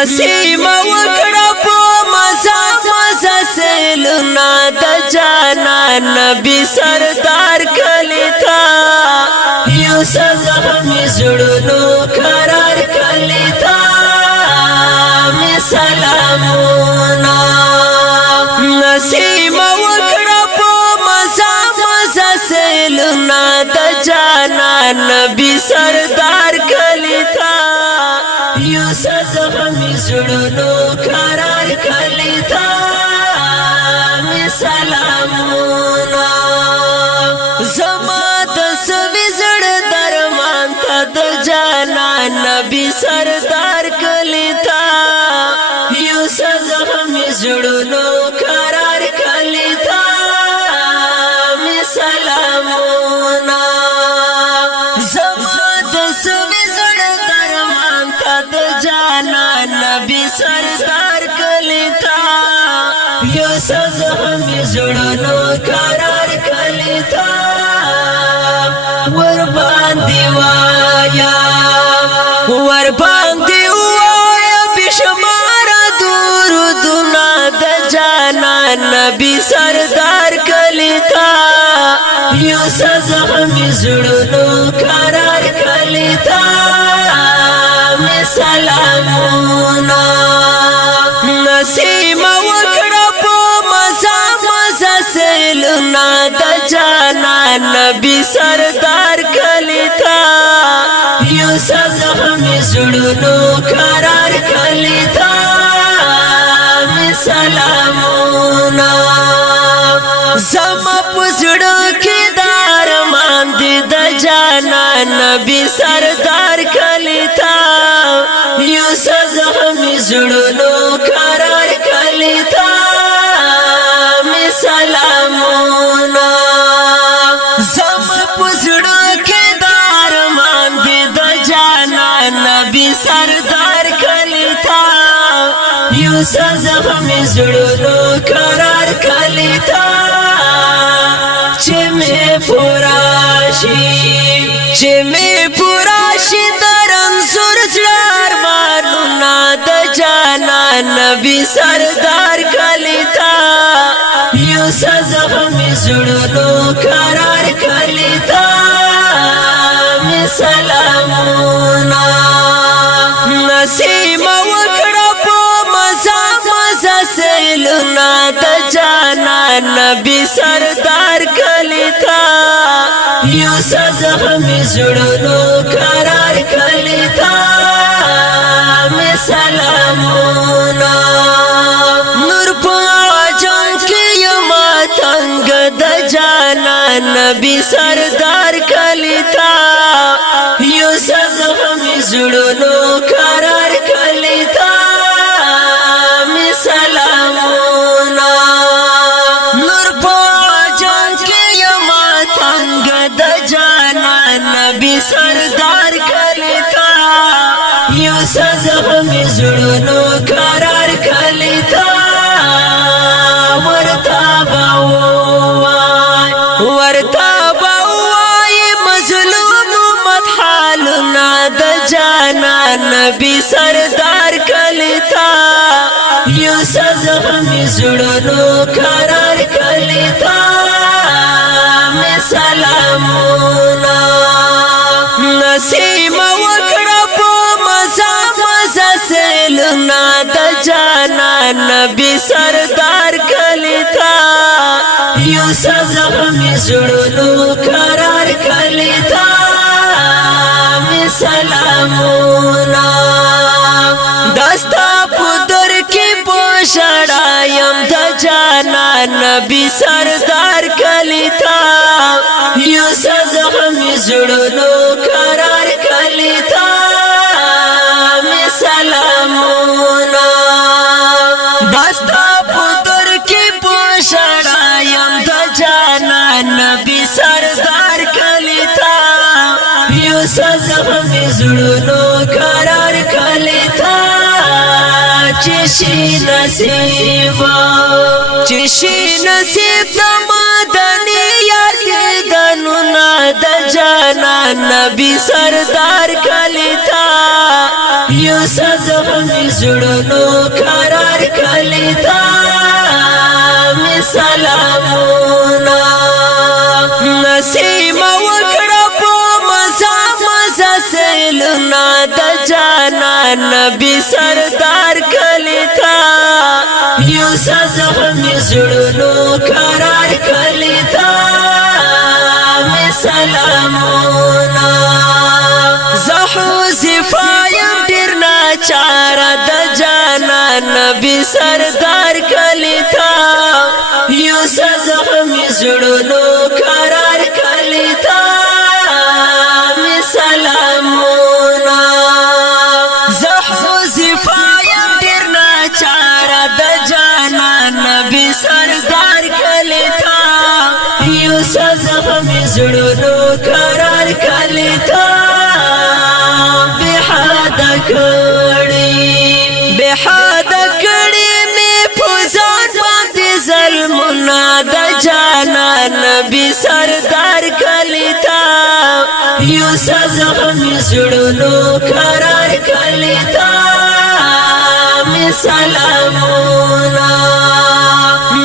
نسیم وکړه په مزه مزه سیلونه د جانان نبی سردار کلی تا یو سزهمی زړونو قرار کلی تا می سلامونه نسیم وکړه په مزه مزه سیلونه د جانان نبی سردار کلی تا یو سزهمی زړونو قرار کلی تا می سلامونه زما د سوي زړه درمان ته د جانان نبی سردار کلی تا یو سزهمی زړونو قرار کلی تا می سلامونه زما د سوي زړه درمان ته د جانان نبی سردار کلی تا یو سزهمی زړونو قرار کلی تا ور باندې وایا بشمار درودونه د جانان نبی سردار کلی تا یو سزهمی زړونو قرار کلی تا می سلامونه نسیم وکړه په مزه مزه سیلونه د جانان نبی سردار کلی تا یو سزهمی زړونو قرار کلی تا می سلامونه زما پزړه کې دار مان دي د جانان نبی سردار کلی تا یو سزهمی زړونو قرار کلی تا می سلامونه زما پزړه کې دار مان دي د جانان نبی سردار کلی تا یو سزهمی زړونو قرار کلی تا چې می پوراشي درن زور زړار مانونه د جانان نبی سردار کلی تا یو سزهمی زړونو قرار کلی تا می سلامونه نسیم وکړه په مزه مزه سیلونه د جانان نبی سردار کلی تا یو سزهمی زړونو قرار کلی تا می سلامونه نور په جان کې یم تنگ د جانان نبی سردار کلی تا یو سزهمی زړونو قرار کلی تا می سلامونه نور په جان کې یم تنگ د جانان نبی سردار کلی تا یو سزهمی زړونو قرار کلی تا ورتا باوای مظلوم مدحالنا د جانان نبی سردار کلی تا یو سزهمی زړونو قرار کلی تا می سلامونه نسیم وکړه په مزه مزه سیلونه د جانان نبی سردار کلی تا یو سزهمی زړونو قرار کلی تا می سلامونه دستا پدر کی پوشړایم د جانان نبی سردار کلی تا یو سزهمی زړونو قرار کلی تا می سلامونه دستا پدر کی پوشړایم د جانان نبی سردار کلی تا یو سزهمی زړونو قرار کلی تا چشی نصیب د مدنی یار دیدنو نا د جانان نبی سردار کلی تا یو سزغمی زړونو قرار کلی تا می سلامونا نسیم وکړه په مزه مزه سیلونه د جانان نبی سردار کلی تا یو سزغمی زړونو قرار کلی تا می سلامونا زحو زفایم ډیر ناچاره د جانان نبی سردار کلی تا یو زخمی زړونو قرار کلی تا می سلامونا زحو زفایم ډیر ناچاره د جانان نبی سردار کلی تا یو زخمی زړونو قرار کلی تا بحاد کړي می پوزان باندې ظلمونه د جانان نبی سردار کلی تا یو زخمی زړونو قرار کلی تا می سلامونا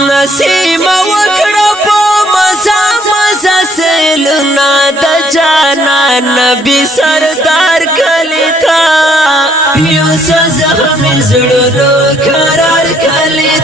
نسیم وکړه په مزه مزه سیلونه د جانان نبی سردار کلی تا یو زخمی زړونو قرار کلی